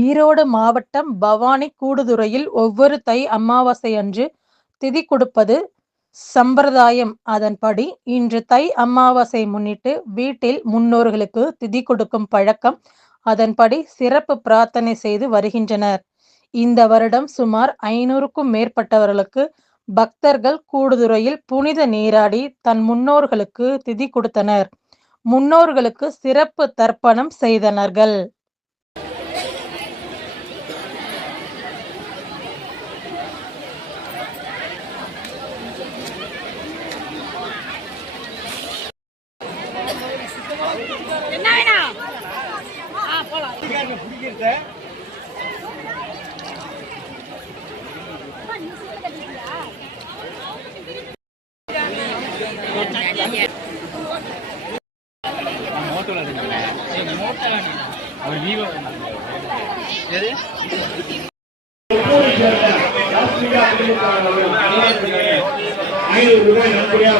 ஈரோடு மாவட்டம் பவானி கூடுதுறையில் ஒவ்வொரு தை அமாவாசை அன்று திதி கொடுப்பது சம்பிரதாயம். அதன்படி இன்று தை அமாவாசை முன்னிட்டு வீட்டில் முன்னோர்களுக்கு திதி கொடுக்கும் பழக்கம். அதன்படி சிறப்பு பிரார்த்தனை செய்து வருகின்றனர். இந்த வருடம் சுமார் 500க்கும் மேற்பட்டவர்களுக்கு பக்தர்கள் கூடுதுறையில் புனித நீராடி தன் முன்னோர்களுக்கு திதி கொடுத்தனர். முன்னோர்களுக்கு சிறப்பு தர்ப்பணம் செய்தனர்கள். என்ன வேணும்? போலாம். ₹500 நன்கொடையாக